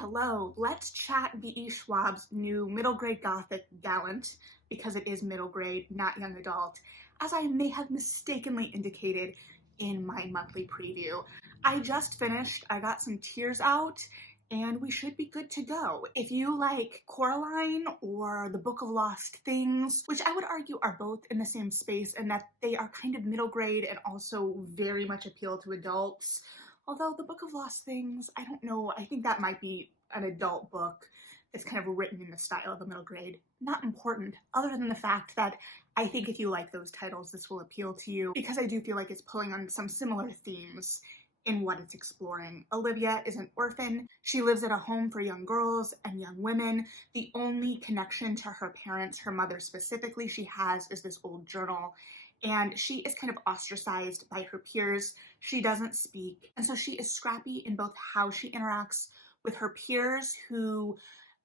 hello. Let's chat V.E. Schwab's new middle grade gothic Gallant, because it is middle grade, not young adult, as I may have mistakenly indicated in my monthly preview. I just finished, I got some tears out, and we should be good to go. If you like Coraline or The Book of Lost Things, which I would argue are both in the same space and that they are kind of middle grade and also very much appeal to adults, although The Book of Lost Things, I don't know, I think that might be an adult book that's kind of written in the style of a middle grade. Not important, other than the fact that I think if you like those titles, this will appeal to you, because I do feel like it's pulling on some similar themes in what it's exploring. Olivia is an orphan. She lives at a home for young girls and young women. The only connection to her parents, her mother specifically, she has is this old journal. And she is kind of ostracized by her peers. She doesn't speak. And so she is scrappy in both how she interacts with her peers, who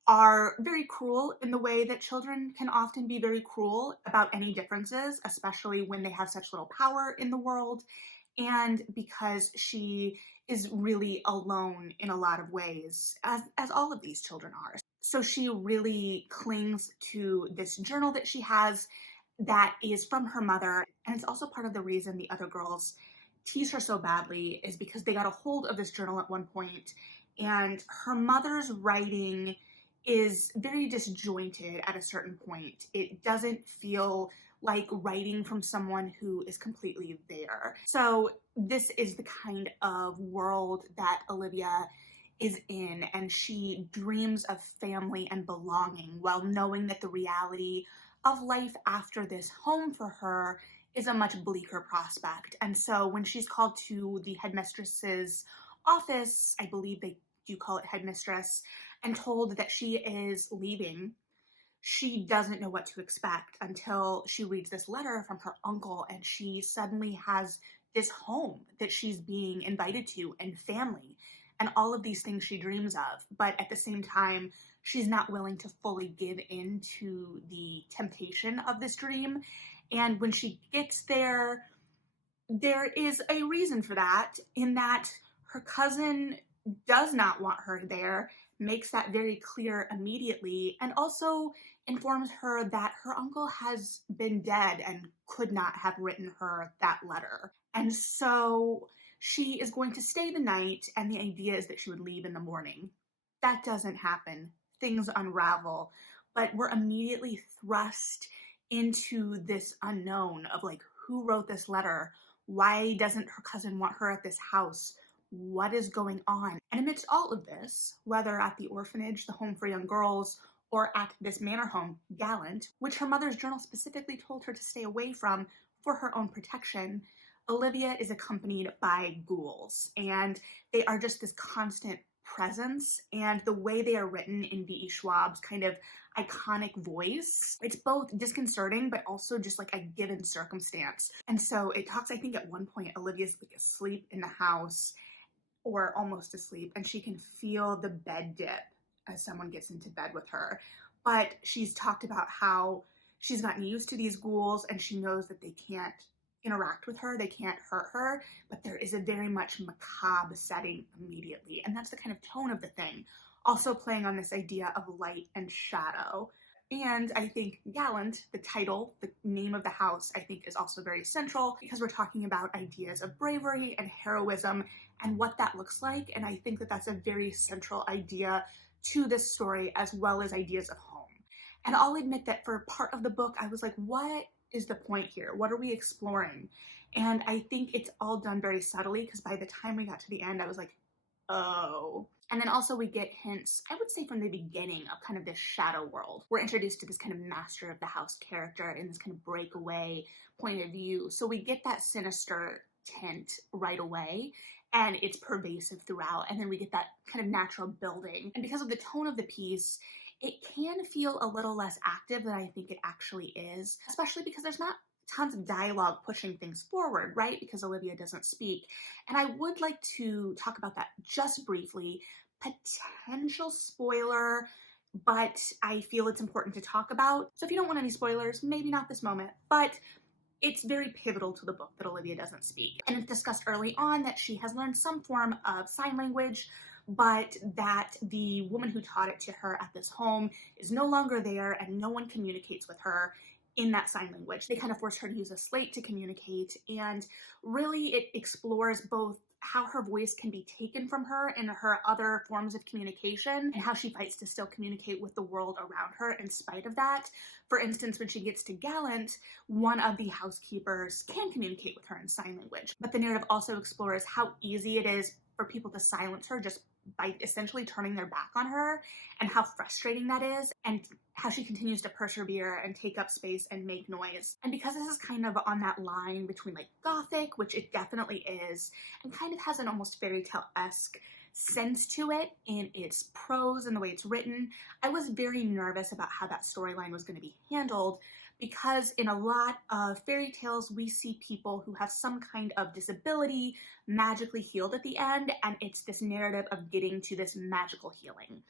are very cruel in the way that children can often be very cruel about any differences, especially when they have such little power in the world, and because she is really alone in a lot of ways, as all of these children are. So she really clings to this journal that she has that is from her mother, and it's also part of the reason the other girls tease her so badly, is because they got a hold of this journal at one point, and her mother's writing is very disjointed at a certain point. It doesn't feel like writing from someone who is completely there. So this is the kind of world that Olivia is in, and she dreams of family and belonging while knowing that the reality of life after this home for her is a much bleaker prospect. And so when she's called to the headmistress's office, I believe they do call it headmistress, and told that she is leaving, she doesn't know what to expect until she reads this letter from her uncle, and she suddenly has this home that she's being invited to and family and all of these things she dreams of. But at the same time, she's not willing to fully give in to the temptation of this dream. And when she gets there, there is a reason for that, in that her cousin does not want her there, makes that very clear immediately, and also informs her that her uncle has been dead and could not have written her that letter. And so she is going to stay the night, and the idea is that she would leave in the morning. That doesn't happen. Things unravel, but we're immediately thrust into this unknown of, like, who wrote this letter? Why doesn't her cousin want her at this house? What is going on? And amidst all of this, whether at the orphanage, the home for young girls, or at this manor home, Gallant, which her mother's journal specifically told her to stay away from for her own protection, Olivia is accompanied by ghouls, and they are just this constant presence. And the way they are written in V.E. Schwab's kind of iconic voice, it's both disconcerting but also just like a given circumstance. And so it talks, I think at one point Olivia's like asleep in the house, or almost asleep, and she can feel the bed dip as someone gets into bed with her. But she's talked about how she's gotten used to these ghouls, and she knows that they can't interact with her, they can't hurt her, but there is a very much macabre setting immediately, and that's the kind of tone of the thing. Also playing on this idea of light and shadow. And I think Gallant, the title, the name of the house, I think is also very central, because we're talking about ideas of bravery and heroism and what that looks like. And I think that that's a very central idea to this story, as well as ideas of home. And I'll admit that for part of the book, I was like, what is the point here? What are we exploring? And I think it's all done very subtly, because by the time we got to the end, I was like, oh. And then also we get hints, I would say from the beginning, of kind of this shadow world. We're introduced to this kind of master of the house character in this kind of breakaway point of view. So we get that sinister tint right away, and it's pervasive throughout. And then we get that kind of natural building. And because of the tone of the piece, it can feel a little less active than I think it actually is, especially because there's not tons of dialogue pushing things forward, right? Because Olivia doesn't speak. And I would like to talk about that just briefly. Potential spoiler, but I feel it's important to talk about. So if you don't want any spoilers, maybe not this moment, but it's very pivotal to the book that Olivia doesn't speak. And it's discussed early on that she has learned some form of sign language, but that the woman who taught it to her at this home is no longer there and no one communicates with her in that sign language. They kind of force her to use a slate to communicate, and really it explores both how her voice can be taken from her in her other forms of communication and how she fights to still communicate with the world around her in spite of that. For instance, when she gets to Gallant, one of the housekeepers can communicate with her in sign language, but the narrative also explores how easy it is for people to silence her just by essentially turning their back on her, and how frustrating that is, and how she continues to persevere and take up space and make noise. And because this is kind of on that line between like gothic, which it definitely is, and kind of has an almost fairy tale-esque sense to it in its prose and the way it's written, I was very nervous about how that storyline was going to be handled, because in a lot of fairy tales, we see people who have some kind of disability magically healed at the end, and it's this narrative of getting to this magical healing.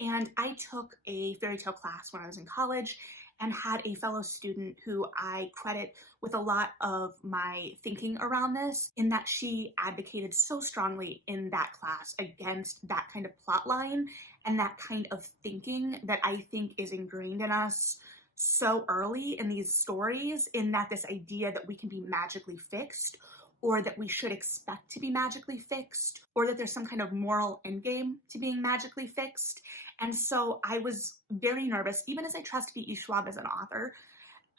And I took a fairy tale class when I was in college and had a fellow student who I credit with a lot of my thinking around this, in that she advocated so strongly in that class against that kind of plot line and that kind of thinking that I think is ingrained in us so early in these stories, in that this idea that we can be magically fixed, or that we should expect to be magically fixed, or that there's some kind of moral endgame to being magically fixed. And so I was very nervous, even as I trust V.E. Schwab as an author,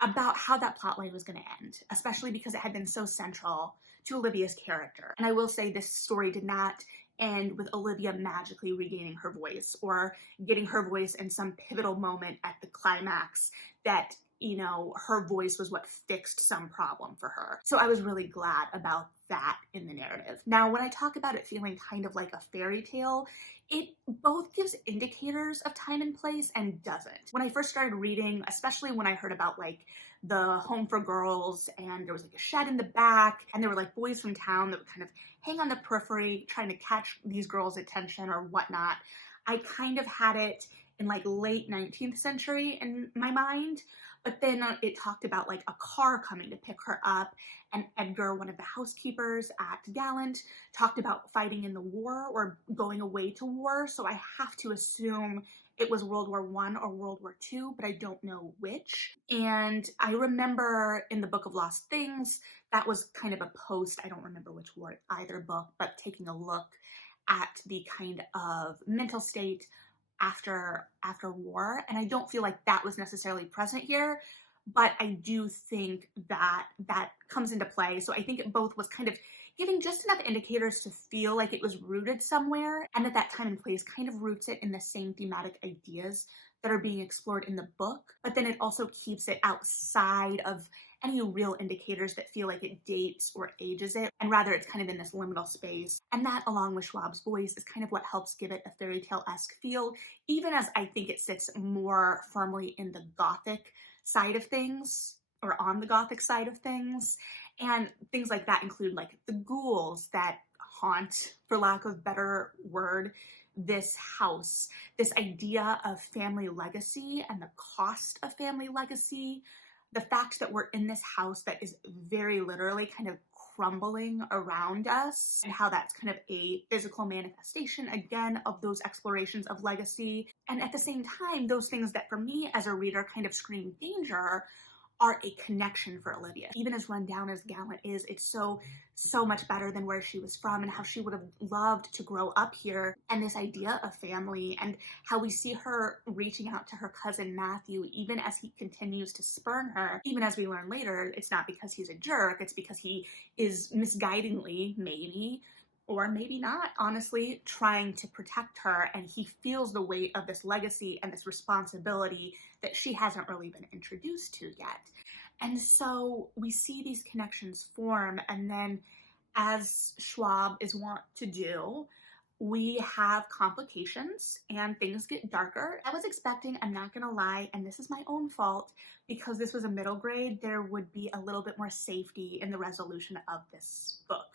about how that plotline was going to end, especially because it had been so central to Olivia's character. And I will say this story did not end with Olivia magically regaining her voice or getting her voice in some pivotal moment at the climax that, you know, her voice was what fixed some problem for her. So I was really glad about that in the narrative. Now, when I talk about it feeling kind of like a fairy tale, it both gives indicators of time and place and doesn't. When I first started reading, especially when I heard about like the home for girls, and there was like a shed in the back, and there were like boys from town that would kind of hang on the periphery trying to catch these girls' attention or whatnot, I kind of had it in like late 19th century in my mind. But then it talked about like a car coming to pick her up, and Edgar, one of the housekeepers at Gallant, talked about fighting in the war or going away to war. So I have to assume it was World War I or World War II, but I don't know which. And I remember in the Book of Lost Things, that was kind of a post, I don't remember which war either book, but taking a look at the kind of mental state after war. And I don't feel like that was necessarily present here, but I do think that that comes into play. So I think it both was kind of giving just enough indicators to feel like it was rooted somewhere, and that time and place kind of roots it in the same thematic ideas that are being explored in the book, but then it also keeps it outside of any real indicators that feel like it dates or ages it, and rather it's kind of in this liminal space. And that, along with Schwab's voice, is kind of what helps give it a fairy tale-esque feel, even as I think it sits more firmly in the Gothic side of things, or on the Gothic side of things. And things like that include like the ghouls that haunt, for lack of a better word, this house, this idea of family legacy and the cost of family legacy, the fact that we're in this house that is very literally kind of crumbling around us, and how that's kind of a physical manifestation, again, of those explorations of legacy. And at the same time, those things that for me as a reader kind of scream danger are a connection for Olivia. Even as run down as Gallant is, it's so much better than where she was from and how she would have loved to grow up here. And this idea of family, and how we see her reaching out to her cousin Matthew, even as he continues to spurn her, even as we learn later, it's not because he's a jerk, it's because he is misguidingly, maybe, or maybe not, honestly, trying to protect her, and he feels the weight of this legacy and this responsibility that she hasn't really been introduced to yet. And so we see these connections form, and then, as Schwab is wont to do, we have complications and things get darker. I was expecting, I'm not gonna lie, and this is my own fault, because this was a middle grade, there would be a little bit more safety in the resolution of this book.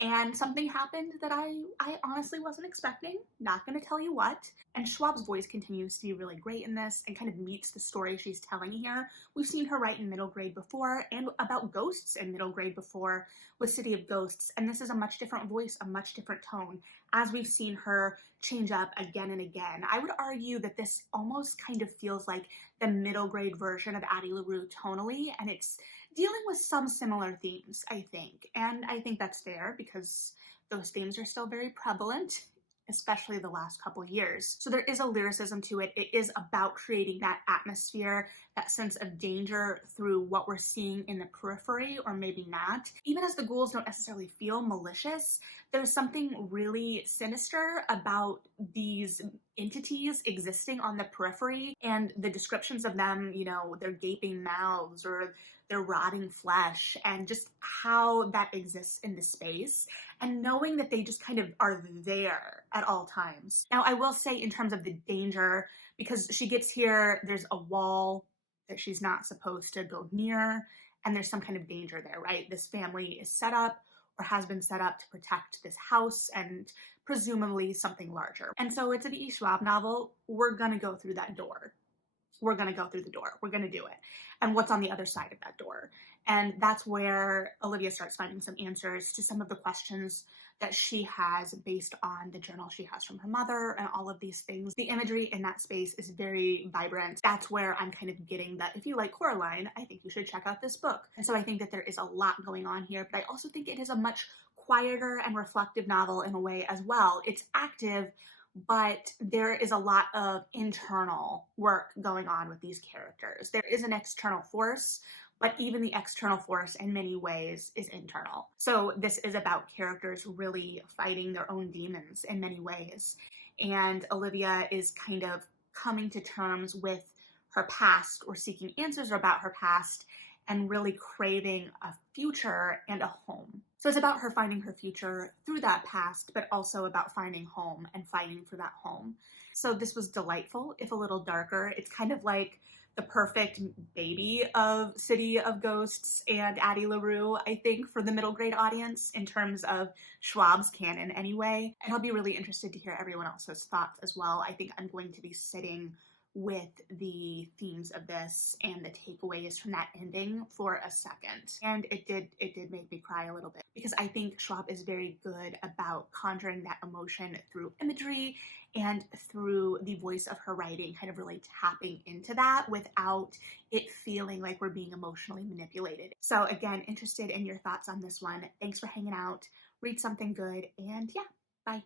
And something happened that I honestly wasn't expecting. Not going to tell you what. And Schwab's voice continues to be really great in this and kind of meets the story she's telling here. We've seen her write in middle grade before, and about ghosts in middle grade before with City of Ghosts. And this is a much different voice, a much different tone. as we've seen her change up again and again. I would argue that this almost kind of feels like the middle grade version of Addie LaRue tonally, and it's dealing with some similar themes, I think. And I think that's fair because those themes are still very prevalent, especially the last couple years. So there is a lyricism to it. It is about creating that atmosphere, that sense of danger through what we're seeing in the periphery, or maybe not. Even as the ghouls don't necessarily feel malicious, there's something really sinister about these entities existing on the periphery, and the descriptions of them, you know, their gaping mouths or their rotting flesh, and just how that exists in the space, and knowing that they just kind of are there at all times. Now, I will say, in terms of the danger, because she gets here, there's a wall that she's not supposed to go near, and there's some kind of danger there, right? This family is set up, or has been set up, to protect this house and presumably something larger. And so it's a V.E. Schwab novel. We're gonna go through that door. We're going to go through the door. We're going to do it. And what's on the other side of that door? And that's where Olivia starts finding some answers to some of the questions that she has based on the journal she has from her mother and all of these things. The imagery in that space is very vibrant. That's where I'm kind of getting that if you like Coraline, I think you should check out this book. And so I think that there is a lot going on here, but I also think it is a much quieter and reflective novel in a way as well. It's active, but there is a lot of internal work going on with these characters. There is an external force, but even the external force in many ways is internal. So this is about characters really fighting their own demons in many ways. And Olivia is kind of coming to terms with her past, or seeking answers about her past, and really craving a future and a home. So it's about her finding her future through that past, but also about finding home and fighting for that home. So this was delightful, if a little darker. It's kind of like the perfect baby of City of Ghosts and Addie LaRue, I think, for the middle grade audience in terms of Schwab's canon anyway. And I'll be really interested to hear everyone else's thoughts as well. I think I'm going to be sitting with the themes of this and the takeaways from that ending for a second. And it did make me cry a little bit, because I think Schwab is very good about conjuring that emotion through imagery and through the voice of her writing, kind of really tapping into that without it feeling like we're being emotionally manipulated. So again, interested in your thoughts on this one. Thanks for hanging out. Read something good, and yeah, bye.